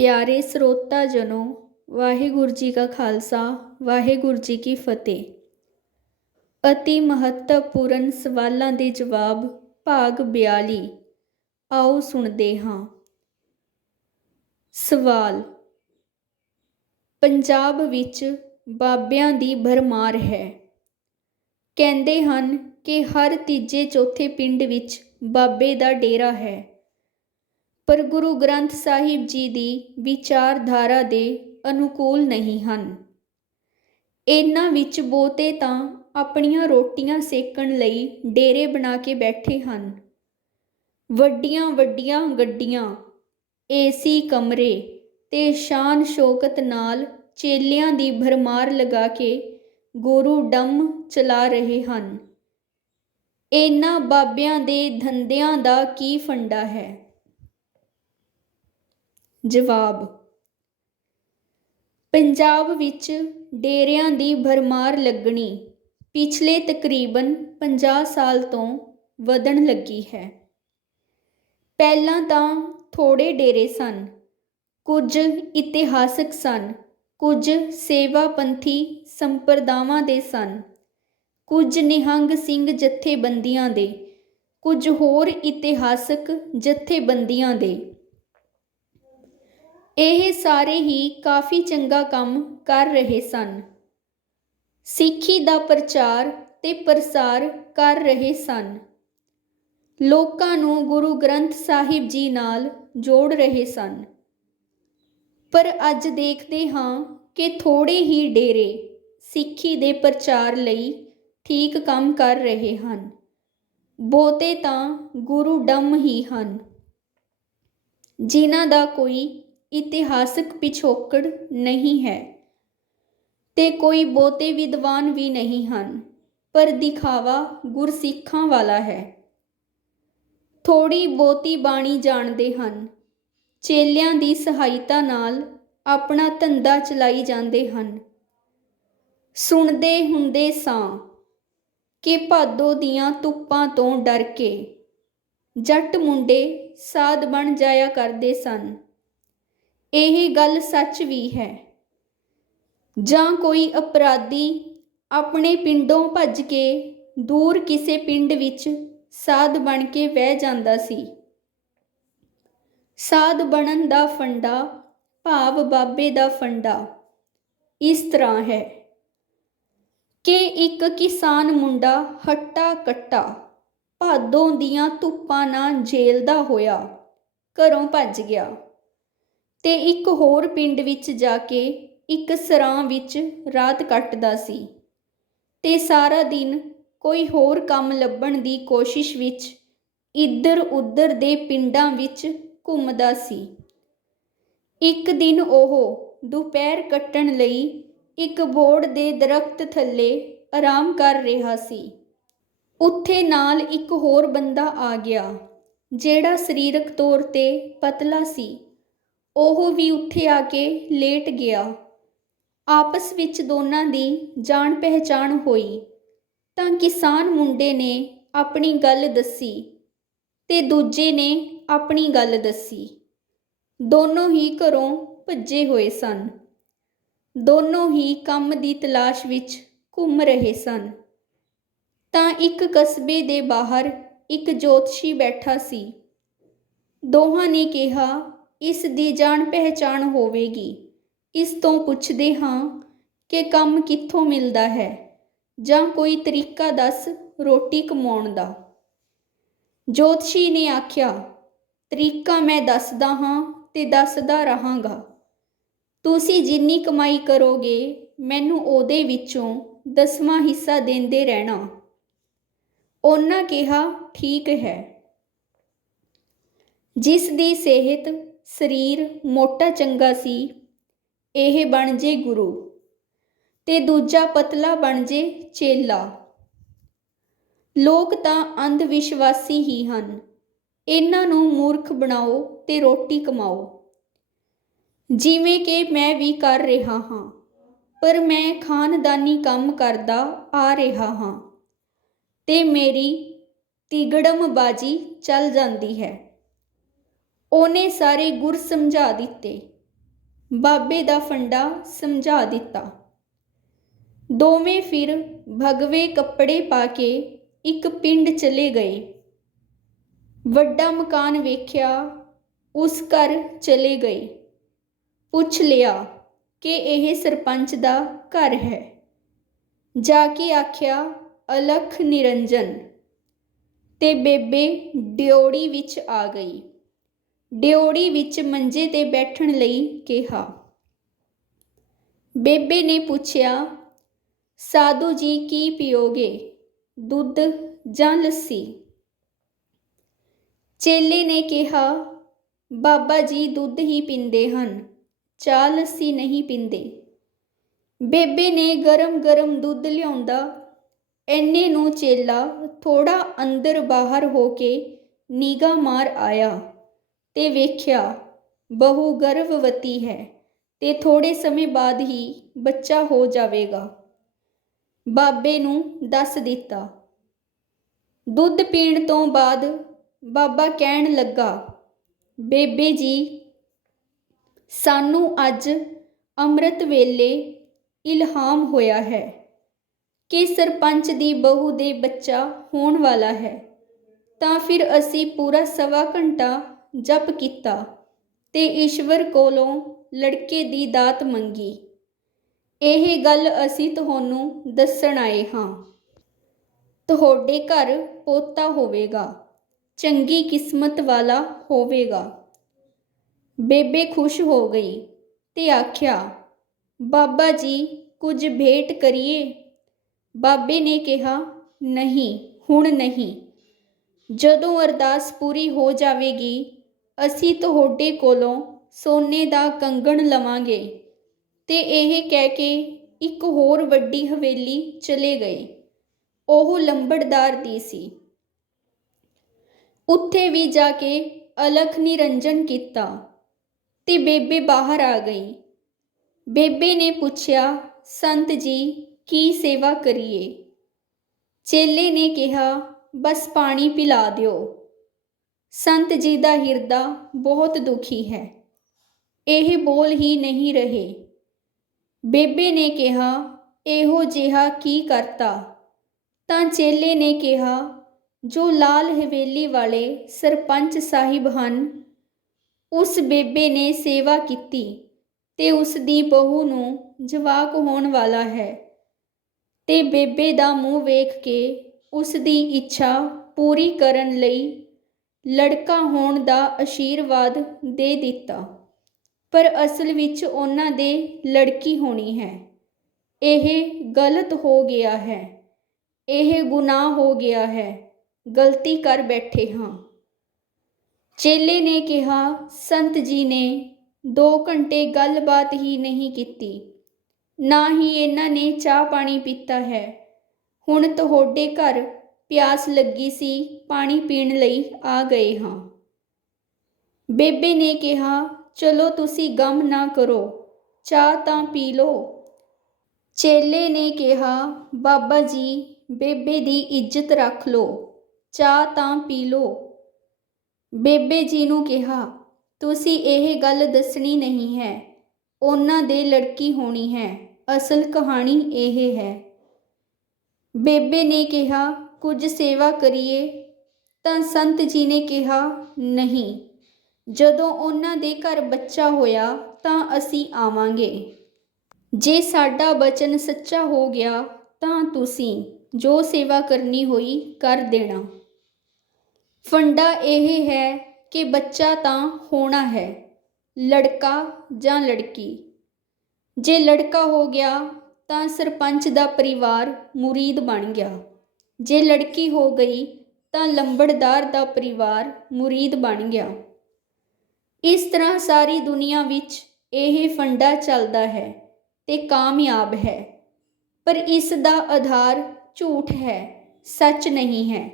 ਪਿਆਰੇ ਸਰੋਤਾ ਜਨੋ, ਵਾਹਿਗੁਰੂ ਜੀ ਕਾ ਖਾਲਸਾ, ਵਾਹਿਗੁਰੂ ਜੀ ਕੀ ਫਤਿਹ। ਅਤੀ ਮਹੱਤਵਪੂਰਨ ਸਵਾਲਾਂ ਦੇ ਜਵਾਬ ਭਾਗ 42। ਆਓ ਸੁਣਦੇ ਹਾਂ। ਸਵਾਲ: ਪੰਜਾਬ ਵਿੱਚ ਬਾਬਿਆਂ ਦੀ ਭਰਮਾਰ ਹੈ। ਕਹਿੰਦੇ ਹਨ ਕਿ ਹਰ ਤੀਜੇ ਚੌਥੇ ਪਿੰਡ ਵਿੱਚ ਬਾਬੇ ਦਾ ਡੇਰਾ ਹੈ, ਪਰ ਗੁਰੂ ਗ੍ਰੰਥ ਸਾਹਿਬ ਜੀ ਦੀ ਵਿਚਾਰਧਾਰਾ ਦੇ ਅਨੁਕੂਲ ਨਹੀਂ ਹਨ। ਇਹਨਾਂ ਵਿੱਚ ਬਹੁਤੇ ਤਾਂ ਆਪਣੀਆਂ ਰੋਟੀਆਂ ਸੇਕਣ ਲਈ ਡੇਰੇ ਬਣਾ ਕੇ ਬੈਠੇ ਹਨ। ਵੱਡੀਆਂ ਵੱਡੀਆਂ ਗੱਡੀਆਂ, ਏਸੀ ਕਮਰੇ ਤੇ ਸ਼ਾਨ ਸ਼ੌਕਤ ਨਾਲ ਚੇਲਿਆਂ ਦੀ ਭਰਮਾਰ ਲਗਾ ਕੇ ਗੁਰੂ ਡੰਮ ਚਲਾ ਰਹੇ ਹਨ। ਇਹਨਾਂ ਬਾਬਿਆਂ ਦੇ ਧੰਦਿਆਂ ਦਾ ਕੀ ਫੰਡਾ ਹੈ? ਜਵਾਬ: ਪੰਜਾਬ ਵਿੱਚ ਡੇਰਿਆਂ ਦੀ ਭਰਮਾਰ ਲੱਗਣੀ ਪਿਛਲੇ ਤਕਰੀਬਨ 50 ਸਾਲ ਤੋਂ ਵਧਣ ਲੱਗੀ ਹੈ। ਪਹਿਲਾਂ ਤਾਂ ਥੋੜ੍ਹੇ ਡੇਰੇ ਸਨ, ਕੁਝ ਇਤਿਹਾਸਕ ਸਨ, ਕੁਝ ਸੇਵਾਪੰਥੀ ਸੰਪਰਦਾਵਾਂ ਦੇ ਸਨ, ਕੁਝ ਨਿਹੰਗ ਸਿੰਘ ਜਥੇਬੰਦੀਆਂ ਦੇ, ਕੁਝ ਹੋਰ ਇਤਿਹਾਸਕ ਜਥੇਬੰਦੀਆਂ ਦੇ। ਇਹ ਸਾਰੇ ਹੀ ਕਾਫੀ ਚੰਗਾ ਕੰਮ ਕਰ ਰਹੇ ਸਨ। ਸਿੱਖੀ ਦਾ ਪ੍ਰਚਾਰ ਤੇ ਪ੍ਰਸਾਰ ਕਰ ਰਹੇ ਸਨ। ਲੋਕਾਂ ਨੂੰ ਗੁਰੂ ਗ੍ਰੰਥ ਸਾਹਿਬ ਜੀ ਨਾਲ ਜੋੜ ਰਹੇ ਸਨ। ਪਰ ਅੱਜ ਦੇਖਦੇ ਹਾਂ ਕਿ ਥੋੜ੍ਹੇ ਹੀ ਡੇਰੇ ਸਿੱਖੀ ਦੇ ਪ੍ਰਚਾਰ ਲਈ ਠੀਕ ਕੰਮ ਕਰ ਰਹੇ ਹਨ। ਬਹੁਤੇ ਤਾਂ ਗੁਰੂ ਡੰਮ ਹੀ ਹਨ, ਜਿਨ੍ਹਾਂ ਦਾ ਕੋਈ ਇਤਿਹਾਸਕ ਪਿਛੋਕੜ ਨਹੀਂ ਹੈ ਤੇ ਕੋਈ ਬਹੁਤੇ ਵਿਦਵਾਨ ਵੀ ਨਹੀਂ ਹਨ, ਪਰ ਦਿਖਾਵਾ ਗੁਰਸਿੱਖਾਂ ਵਾਲਾ ਹੈ। ਥੋੜ੍ਹੀ ਬਹੁਤੀ ਬਾਣੀ ਜਾਣਦੇ ਹਨ, ਚੇਲਿਆਂ ਦੀ ਸਹਾਇਤਾ ਨਾਲ ਆਪਣਾ ਧੰਦਾ ਚਲਾਈ ਜਾਂਦੇ ਹਨ। ਸੁਣਦੇ ਹੁੰਦੇ ਸਾਂ ਕਿ ਭਾਦੋ ਦੀਆਂ ਧੁੱਪਾਂ ਤੋਂ ਡਰ ਕੇ ਜੱਟ ਮੁੰਡੇ ਸਾਧ ਬਣ ਜਾਇਆ ਕਰਦੇ ਸਨ। ਇਹ ਗੱਲ ਸੱਚ ਵੀ ਹੈ। ਜਾਂ ਕੋਈ ਅਪਰਾਧੀ ਆਪਣੇ ਪਿੰਡੋਂ ਭੱਜ ਕੇ ਦੂਰ ਕਿਸੇ ਪਿੰਡ ਵਿੱਚ ਸਾਧ ਬਣ ਕੇ ਬਹਿ ਜਾਂਦਾ ਸੀ। ਸਾਧ ਬਣਨ ਦਾ ਫੰਡਾ, ਭਾਵ ਬਾਬੇ ਦਾ ਫੰਡਾ, ਇਸ ਤਰ੍ਹਾਂ ਹੈ ਕਿ ਇੱਕ ਕਿਸਾਨ ਮੁੰਡਾ ਹੱਟਾ ਕੱਟਾ ਭਾਦੋਂ ਦੀਆਂ ਧੁੱਪਾਂ ਨਾਲ ਝੇਲਦਾ ਹੋਇਆ ਘਰੋਂ ਭੱਜ ਗਿਆ ਤੇ ਇੱਕ ਹੋਰ ਪਿੰਡ ਵਿੱਚ ਜਾ ਕੇ ਇੱਕ ਸਰਾਂ ਵਿੱਚ ਰਾਤ ਕੱਟਦਾ ਸੀ ਤੇ ਸਾਰਾ ਦਿਨ ਕੋਈ ਹੋਰ ਕੰਮ ਲੱਭਣ ਦੀ ਕੋਸ਼ਿਸ਼ ਵਿੱਚ ਇੱਧਰ ਉੱਧਰ ਦੇ ਪਿੰਡਾਂ ਵਿੱਚ ਘੁੰਮਦਾ ਸੀ। ਇੱਕ ਦਿਨ ਉਹ ਦੁਪਹਿਰ ਕੱਟਣ ਲਈ ਇੱਕ ਬੋਹੜ ਦੇ ਦਰਖਤ ਥੱਲੇ ਆਰਾਮ ਕਰ ਰਿਹਾ ਸੀ। ਉੱਥੇ ਨਾਲ ਇੱਕ ਹੋਰ ਬੰਦਾ ਆ ਗਿਆ, ਜਿਹੜਾ ਸਰੀਰਕ ਤੌਰ ਤੇ ਪਤਲਾ ਸੀ। ਉਹ ਵੀ ਉੱਥੇ ਆ ਕੇ ਲੇਟ ਗਿਆ। ਆਪਸ ਵਿੱਚ ਦੋਨਾਂ ਦੀ ਜਾਣ ਪਹਿਚਾਣ ਹੋਈ ਤਾਂ ਕਿਸਾਨ ਮੁੰਡੇ ਨੇ ਆਪਣੀ ਗੱਲ ਦੱਸੀ ਤੇ ਦੂਜੇ ਨੇ ਆਪਣੀ ਗੱਲ ਦੱਸੀ। ਦੋਨੋਂ ਹੀ ਘਰੋਂ ਭੱਜੇ ਹੋਏ ਸਨ। ਦੋਨੋਂ ਹੀ ਕੰਮ ਦੀ ਤਲਾਸ਼ ਵਿੱਚ ਘੁੰਮ ਰਹੇ ਸਨ। ਤਾਂ ਇੱਕ ਕਸਬੇ ਦੇ ਬਾਹਰ ਇੱਕ ਜੋਤਸ਼ੀ ਬੈਠਾ ਸੀ। ਦੋਹਾਂ ਨੇ ਕਿਹਾ, ਇਸ ਦੀ ਜਾਣ ਪਹਿਚਾਣ ਹੋਵੇਗੀ, ਇਸ ਤੋਂ ਪੁੱਛਦੇ ਹਾਂ ਕਿ ਕੰਮ ਕਿੱਥੋਂ ਮਿਲਦਾ ਹੈ ਜਾਂ ਕੋਈ ਤਰੀਕਾ ਦੱਸ ਰੋਟੀ ਕਮਾਉਣ ਦਾ। ਜੋਤਸ਼ੀ ਨੇ ਆਖਿਆ, ਤਰੀਕਾ ਮੈਂ ਦੱਸਦਾ ਹਾਂ ਤੇ ਦੱਸਦਾ ਰਹਾਂਗਾ। ਤੁਸੀਂ ਜਿੰਨੀ ਕਮਾਈ ਕਰੋਗੇ ਮੈਨੂੰ ਉਹਦੇ ਵਿੱਚੋਂ 10ਵਾਂ ਹਿੱਸਾ ਦਿੰਦੇ ਰਹਿਣਾ। ਉਹਨਾਂ ਕਿਹਾ, ਠੀਕ ਹੈ। ਜਿਸ ਦੀ ਸਿਹਤ ਸਰੀਰ ਮੋਟਾ ਚੰਗਾ ਸੀ, ਇਹ ਬਣ ਜੇ ਗੁਰੂ ਤੇ ਦੂਜਾ ਪਤਲਾ ਬਣ ਜੇ ਚੇਲਾ। ਲੋਕ ਤਾਂ ਅੰਧ ਵਿਸ਼ਵਾਸੀ ਹੀ ਹਨ। ਇਹਨਾਂ ਨੂੰ ਮੂਰਖ ਬਣਾਓ ਤੇ ਰੋਟੀ ਕਮਾਓ, ਜਿਵੇਂ ਕਿ ਮੈਂ ਵੀ ਕਰ ਰਿਹਾ ਹਾਂ। ਪਰ ਮੈਂ ਖਾਨਦਾਨੀ ਕੰਮ ਕਰਦਾ ਆ ਰਿਹਾ ਹਾਂ ਤੇ ਮੇਰੀ ਤਿਗੜਮਬਾਜ਼ੀ ਚੱਲ ਜਾਂਦੀ ਹੈ। ਉਹਨੇ ਸਾਰੇ ਗੁਰ ਸਮਝਾ ਦਿੱਤੇ ਬਾਬੇ ਦਾ ਫੰਡਾ ਸਮਝਾ ਦਿੱਤਾ। ਦੋਵੇਂ ਫਿਰ ਭਗਵੇਂ ਕੱਪੜੇ ਪਾ ਕੇ ਇੱਕ ਪਿੰਡ ਚਲੇ ਗਏ। ਵੱਡਾ ਮਕਾਨ ਵੇਖਿਆ, ਉਸ ਘਰ ਚਲੇ ਗਏ। ਪੁੱਛ ਲਿਆ ਕਿ ਇਹ ਸਰਪੰਚ ਦਾ ਘਰ ਹੈ। ਜਾ ਕੇ ਆਖਿਆ ਅਲਖ ਨਿਰੰਜਨ, ਤੇ ਬੇਬੇ ਡਿਓੜੀ ਵਿੱਚ ਆ ਗਈ। ਡਿਓੜੀ ਵਿੱਚ ਮੰਜੇ ਤੇ ਬੈਠਣ ਲਈ ਕਿਹਾ। ਬੇਬੇ ਨੇ ਪੁੱਛਿਆ, ਸਾਧੂ ਜੀ ਕੀ ਪੀਓਗੇ, ਦੁੱਧ ਜਾਂ ਲੱਸੀ? ਚੇਲੇ ਨੇ ਕਿਹਾ, ਬਾਬਾ ਜੀ ਦੁੱਧ ਹੀ ਪੀਂਦੇ ਹਨ, ਚਾਹ ਲੱਸੀ ਨਹੀਂ ਪੀਂਦੇ। ਬੇਬੇ ਨੇ ਗਰਮ ਗਰਮ ਦੁੱਧ ਲਿਆਉਂਦਾ। ਐਨੇ ਨੂੰ ਚੇਲਾ ਥੋੜਾ ਅੰਦਰ ਬਾਹਰ ਹੋ ਕੇ ਨਿਗਾਹ ਮਾਰ ਆਇਆ ਤੇ ਵੇਖਿਆ ਬਹੂ ਗਰਭਵਤੀ ਹੈ ਤੇ ਥੋੜੇ ਸਮੇਂ ਬਾਅਦ ਹੀ ਬੱਚਾ ਹੋ ਜਾਵੇਗਾ। ਬਾਬੇ ਨੂੰ ਦੱਸ ਦਿੱਤਾ। ਦੁੱਧ ਪੀਣ ਤੋਂ ਬਾਅਦ ਬਾਬਾ ਕਹਿਣ ਲੱਗਾ, ਬੇਬੇ ਜੀ, ਸਾਨੂੰ ਅੱਜ ਅੰਮ੍ਰਿਤ ਵੇਲੇ ਇਲਹਾਮ ਹੋਇਆ ਹੈ ਕਿ ਸਰਪੰਚ ਦੀ ਬਹੂ ਦੇ ਬੱਚਾ ਹੋਣ ਵਾਲਾ ਹੈ। ਤਾਂ ਫਿਰ ਅਸੀਂ ਪੂਰਾ 1.25 ਘੰਟਾ ਜਪ ਕੀਤਾ ਤੇ ਈਸ਼ਵਰ ਕੋਲੋਂ ਲੜਕੇ ਦੀ ਦਾਤ ਮੰਗੀ। ਇਹ ਗੱਲ ਅਸੀਂ ਤੁਹਾਨੂੰ ਦੱਸਣ ਆਏ ਹਾਂ। ਤੁਹਾਡੇ ਘਰ ਪੋਤਾ ਹੋਵੇਗਾ, ਚੰਗੀ ਕਿਸਮਤ ਵਾਲਾ ਹੋਵੇਗਾ। ਬੇਬੇ ਖੁਸ਼ ਹੋ ਗਈ ਤੇ ਆਖਿਆ, ਬਾਬਾ ਜੀ ਕੁਝ ਭੇਟ ਕਰੀਏ? ਬਾਬੇ ਨੇ ਕਿਹਾ, ਨਹੀਂ, ਹੁਣ ਨਹੀਂ। ਜਦੋਂ ਅਰਦਾਸ ਪੂਰੀ ਹੋ ਜਾਵੇਗੀ ਅਸੀਂ ਤੁਹਾਡੇ ਕੋਲੋਂ ਸੋਨੇ ਦਾ ਕੰਗਣ ਲਵਾਂਗੇ। ਤੇ ਇਹ ਕਹਿ ਕੇ ਇੱਕ ਹੋਰ ਵੱਡੀ ਹਵੇਲੀ ਚਲੇ ਗਏ। ਉਹ ਲੰਬੜਦਾਰ ਦੀ ਸੀ। ਉੱਥੇ ਵੀ ਜਾ ਕੇ ਅਲਖ ਨਿਰੰਜਨ ਕੀਤਾ ਤੇ ਬੇਬੇ ਬਾਹਰ ਆ ਗਈ। ਬੇਬੇ ਨੇ ਪੁੱਛਿਆ, ਸੰਤ ਜੀ ਕੀ ਸੇਵਾ ਕਰੀਏ? ਚੇਲੇ ਨੇ ਕਿਹਾ, ਬਸ ਪਾਣੀ ਪਿਲਾ ਦਿਓ। ਸੰਤ ਜੀ ਦਾ ਹਿਰਦਾ ਬਹੁਤ ਦੁਖੀ ਹੈ, ਇਹ ਬੋਲ ਹੀ ਨਹੀਂ ਰਹੇ। ਬੇਬੇ ਨੇ ਕਿਹਾ, ਇਹੋ ਜਿਹਾ ਕੀ ਕਰਤਾ? ਤਾਂ ਚੇਲੇ ਨੇ ਕਿਹਾ, ਜੋ ਲਾਲ ਹਵੇਲੀ ਵਾਲੇ ਸਰਪੰਚ ਸਾਹਿਬ ਹਨ, ਉਸ ਬੇਬੇ ਨੇ ਸੇਵਾ ਕੀਤੀ ਤੇ ਉਸ ਦੀ ਬਹੂ ਨੂੰ ਜਵਾਕ ਹੋਣ ਵਾਲਾ ਹੈ ਤੇ ਬੇਬੇ ਦਾ ਮੂੰਹ ਵੇਖ ਕੇ ਉਸ ਦੀ ਇੱਛਾ ਪੂਰੀ ਕਰਨ ਲਈ ਲੜਕਾ ਹੋਣ ਦਾ ਆਸ਼ੀਰਵਾਦ ਦੇ ਦਿੱਤਾ, ਪਰ ਅਸਲ ਵਿੱਚ ਉਹਨਾਂ ਦੇ ਲੜਕੀ ਹੋਣੀ ਹੈ। ਇਹ ਗਲਤ ਹੋ ਗਿਆ ਹੈ, ਇਹ ਗੁਨਾਹ ਹੋ ਗਿਆ ਹੈ, ਗਲਤੀ ਕਰ ਬੈਠੇ ਹਾਂ। ਚੇਲੇ ਨੇ ਕਿਹਾ, ਸੰਤ ਜੀ ਨੇ 2 ਘੰਟੇ ਗੱਲਬਾਤ ਹੀ ਨਹੀਂ ਕੀਤੀ, ਨਾ ਹੀ ਇਹਨਾਂ ਨੇ ਚਾਹ ਪਾਣੀ ਪੀਤਾ ਹੈ। ਹੁਣ ਤੁਹਾਡੇ ਘਰ ਪਿਆਸ ਲੱਗੀ ਸੀ, ਪਾਣੀ ਪੀਣ ਲਈ ਆ ਗਏ ਹਾਂ। ਬੇਬੇ ਨੇ ਕਿਹਾ, ਚਲੋ ਤੁਸੀਂ ਗਮ ਨਾ ਕਰੋ, ਚਾਹ ਤਾਂ ਪੀ ਲਓ। ਚੇਲੇ ਨੇ ਕਿਹਾ, ਬਾਬਾ ਜੀ ਬੇਬੇ ਦੀ ਇੱਜ਼ਤ ਰੱਖ ਲਓ, ਚਾਹ ਤਾਂ ਪੀ ਲਓ। ਬੇਬੇ ਜੀ ਨੂੰ ਕਿਹਾ, ਤੁਸੀਂ ਇਹ ਗੱਲ ਦੱਸਣੀ ਨਹੀਂ ਹੈ, ਉਹਨਾਂ ਦੇ ਲੜਕੀ ਹੋਣੀ ਹੈ, ਅਸਲ ਕਹਾਣੀ ਇਹ ਹੈ। ਬੇਬੇ ਨੇ ਕਿਹਾ, ਕੁਝ ਸੇਵਾ ਕਰੀਏ? ਤਾਂ ਸੰਤ ਜੀ ਨੇ ਕਿਹਾ, ਨਹੀਂ, ਜਦੋਂ ਉਹਨਾਂ ਦੇ ਘਰ ਬੱਚਾ ਹੋਇਆ ਤਾਂ ਅਸੀਂ ਆਵਾਂਗੇ। ਜੇ ਸਾਡਾ ਬਚਨ ਸੱਚਾ ਹੋ ਗਿਆ ਤਾਂ ਤੁਸੀਂ ਜੋ ਸੇਵਾ ਕਰਨੀ ਹੋਈ ਕਰ ਦੇਣਾ। ਫੰਡਾ ਇਹ ਹੈ ਕਿ ਬੱਚਾ ਤਾਂ ਹੋਣਾ ਹੈ, ਲੜਕਾ ਜਾਂ ਲੜਕੀ। ਜੇ ਲੜਕਾ ਹੋ ਗਿਆ ਤਾਂ ਸਰਪੰਚ ਦਾ ਪਰਿਵਾਰ ਮੁਰੀਦ ਬਣ ਗਿਆ, ਜੇ ਲੜਕੀ ਹੋ ਗਈ ਤਾਂ ਲੰਬੜਦਾਰ ਦਾ ਪਰਿਵਾਰ ਮੁਰੀਦ ਬਣ ਗਿਆ। ਇਸ ਤਰ੍ਹਾਂ ਸਾਰੀ ਦੁਨੀਆ ਵਿੱਚ ਇਹ ਫੰਡਾ ਚੱਲਦਾ ਹੈ ਤੇ ਕਾਮਯਾਬ ਹੈ, ਪਰ ਇਸ ਦਾ ਆਧਾਰ ਝੂਠ ਹੈ, ਸੱਚ ਨਹੀਂ ਹੈ।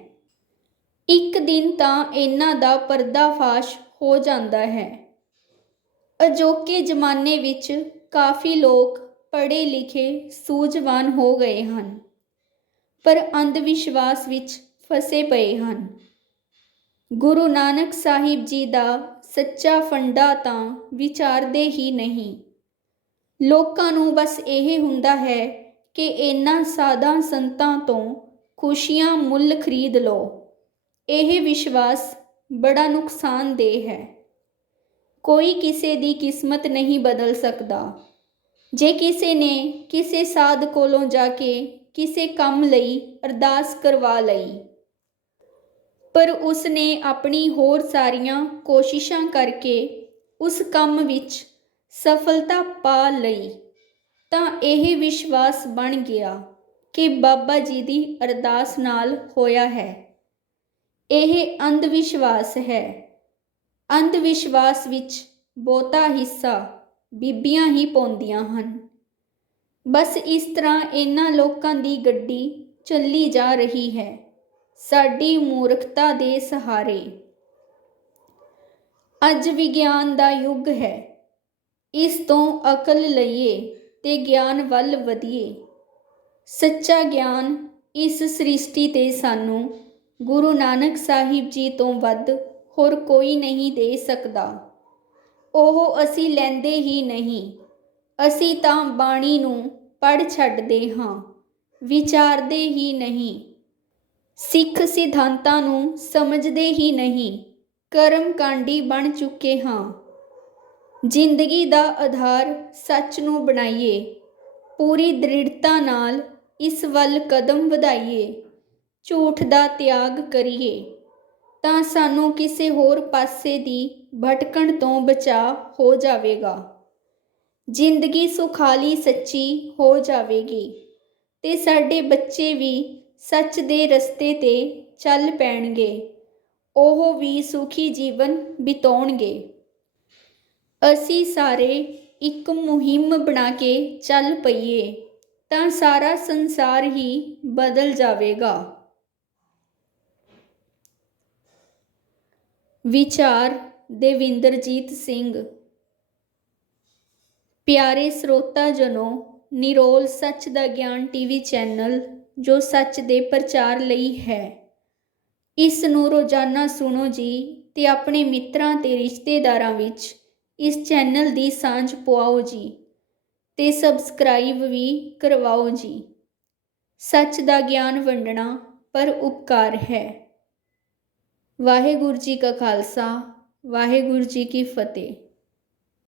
ਇੱਕ ਦਿਨ ਤਾਂ ਇਹਨਾਂ ਦਾ ਪਰਦਾਫਾਸ਼ ਹੋ ਜਾਂਦਾ ਹੈ। ਅਜੋਕੇ ਜ਼ਮਾਨੇ ਵਿੱਚ ਕਾਫੀ ਲੋਕ ਪੜ੍ਹੇ ਲਿਖੇ ਸੂਝਵਾਨ ਹੋ ਗਏ ਹਨ, ਪਰ ਅੰਧ ਵਿਸ਼ਵਾਸ ਵਿੱਚ ਫਸੇ ਪਏ ਹਨ। ਗੁਰੂ ਨਾਨਕ ਸਾਹਿਬ ਜੀ ਦਾ ਸੱਚਾ ਫੰਡਾ ਤਾਂ ਵਿਚਾਰਦੇ ਹੀ ਨਹੀਂ। ਲੋਕਾਂ ਨੂੰ ਬਸ ਇਹ ਹੁੰਦਾ ਹੈ ਕਿ ਇਹਨਾਂ ਸਾਧਾਂ ਸੰਤਾਂ ਤੋਂ ਖੁਸ਼ੀਆਂ ਮੁੱਲ ਖਰੀਦ ਲਓ। ਇਹ ਵਿਸ਼ਵਾਸ ਬੜਾ ਨੁਕਸਾਨਦੇਹ ਹੈ। ਕੋਈ ਕਿਸੇ ਦੀ ਕਿਸਮਤ ਨਹੀਂ ਬਦਲ ਸਕਦਾ। ਜੇ ਕਿਸੇ ਨੇ ਕਿਸੇ ਸਾਧ ਕੋਲੋਂ ਜਾ ਕੇ ਕਿਸੇ ਕੰਮ ਲਈ ਅਰਦਾਸ ਕਰਵਾ ਲਈ, ਪਰ ਉਸਨੇ ਆਪਣੀ ਹੋਰ ਸਾਰੀਆਂ ਕੋਸ਼ਿਸ਼ਾਂ ਕਰਕੇ ਉਸ ਕੰਮ ਵਿੱਚ ਸਫਲਤਾ ਪਾ ਲਈ, ਤਾਂ ਇਹ ਵਿਸ਼ਵਾਸ ਬਣ ਗਿਆ ਕਿ ਬਾਬਾ ਜੀ ਦੀ ਅਰਦਾਸ ਨਾਲ ਹੋਇਆ ਹੈ। ਇਹ ਅੰਧ ਵਿਸ਼ਵਾਸ ਹੈ। ਅੰਧ ਵਿਸ਼ਵਾਸ ਵਿੱਚ ਬਹੁਤਾ ਹਿੱਸਾ ਬੀਬੀਆਂ ਹੀ ਪਾਉਂਦੀਆਂ ਹਨ। ਬਸ ਇਸ ਤਰ੍ਹਾਂ ਇਹਨਾਂ ਲੋਕਾਂ ਦੀ ਗੱਡੀ ਚੱਲੀ ਜਾ ਰਹੀ ਹੈ, ਸਾਡੀ ਮੂਰਖਤਾ ਦੇ ਸਹਾਰੇ। ਅੱਜ ਵਿਗਿਆਨ ਦਾ ਯੁੱਗ ਹੈ। ਇਸ ਤੋਂ ਅਕਲ ਲਈਏ ਤੇ ਗਿਆਨ ਵੱਲ ਵਧੀਏ। ਸੱਚਾ ਗਿਆਨ ਇਸ ਸ੍ਰਿਸ਼ਟੀ 'ਤੇ ਸਾਨੂੰ ਗੁਰੂ ਨਾਨਕ ਸਾਹਿਬ ਜੀ ਤੋਂ ਵੱਧ ਹੋਰ ਕੋਈ ਨਹੀਂ ਦੇ ਸਕਦਾ। ਉਹ ਅਸੀਂ ਲੈਂਦੇ ਹੀ ਨਹੀਂ। ਅਸੀਂ ਤਾਂ ਬਾਣੀ ਨੂੰ ਪੜ੍ਹ ਛੱਡਦੇ ਹਾਂ, ਵਿਚਾਰਦੇ ਹੀ ਨਹੀਂ। ਸਿੱਖ ਸਿਧਾਂਤਾਂ ਨੂੰ ਸਮਝਦੇ ਹੀ ਨਹੀਂ, ਕਰਮਕਾਂਡੀ ਬਣ ਚੁੱਕੇ ਹਾਂ। ਜ਼ਿੰਦਗੀ ਦਾ ਆਧਾਰ ਸੱਚ ਨੂੰ ਬਣਾਈਏ। ਪੂਰੀ ਦ੍ਰਿੜਤਾ ਨਾਲ ਇਸ ਵੱਲ ਕਦਮ ਵਧਾਈਏ। ਝੂਠ ਦਾ ਤਿਆਗ ਕਰੀਏ ਤਾਂ ਸਾਨੂੰ ਕਿਸੇ ਹੋਰ ਪਾਸੇ ਦੀ ਭਟਕਣ ਤੋਂ ਬਚਾਅ ਹੋ ਜਾਵੇਗਾ। ਜ਼ਿੰਦਗੀ ਸੁਖਾਲੀ ਸੱਚੀ ਹੋ ਜਾਵੇਗੀ ਤੇ ਸਾਡੇ ਬੱਚੇ ਵੀ ਸੱਚ ਦੇ ਰਸਤੇ 'ਤੇ ਚੱਲ ਪੈਣਗੇ। ਉਹ ਵੀ ਸੁਖੀ ਜੀਵਨ ਬਿਤਾਉਣਗੇ। ਅਸੀਂ ਸਾਰੇ ਇੱਕ ਮੁਹਿੰਮ ਬਣਾ ਕੇ ਚੱਲ ਪਈਏ ਤਾਂ ਸਾਰਾ ਸੰਸਾਰ ਹੀ ਬਦਲ ਜਾਵੇਗਾ। ਵਿਚਾਰ ਦੇਵਿੰਦਰਜੀਤ ਸਿੰਘ। ਪਿਆਰੇ ਸਰੋਤਾ ਜਨੋ, ਨਿਰੋਲ ਸੱਚ ਦਾ ਗਿਆਨ ਟੀਵੀ ਚੈਨਲ ਜੋ ਸੱਚ ਦੇ ਪ੍ਰਚਾਰ ਲਈ ਹੈ, ਇਸ ਨੂੰ ਰੋਜ਼ਾਨਾ ਸੁਣੋ ਜੀ ਤੇ ਆਪਣੇ ਮਿੱਤਰਾਂ ਤੇ ਰਿਸ਼ਤੇਦਾਰਾਂ ਵਿੱਚ ਇਸ ਚੈਨਲ ਦੀ ਸਾਂਝ ਪਵਾਓ ਜੀ ਤੇ ਸਬਸਕ੍ਰਾਈਬ ਵੀ ਕਰਵਾਓ ਜੀ। ਸੱਚ ਦਾ ਗਿਆਨ ਵੰਡਣਾ ਪਰ ਉਪਕਾਰ ਹੈ। ਵਾਹਿਗੁਰੂ ਜੀ ਕਾ ਖਾਲਸਾ, ਵਾਹਿਗੁਰੂ ਜੀ ਕੀ ਫਤਿਹ।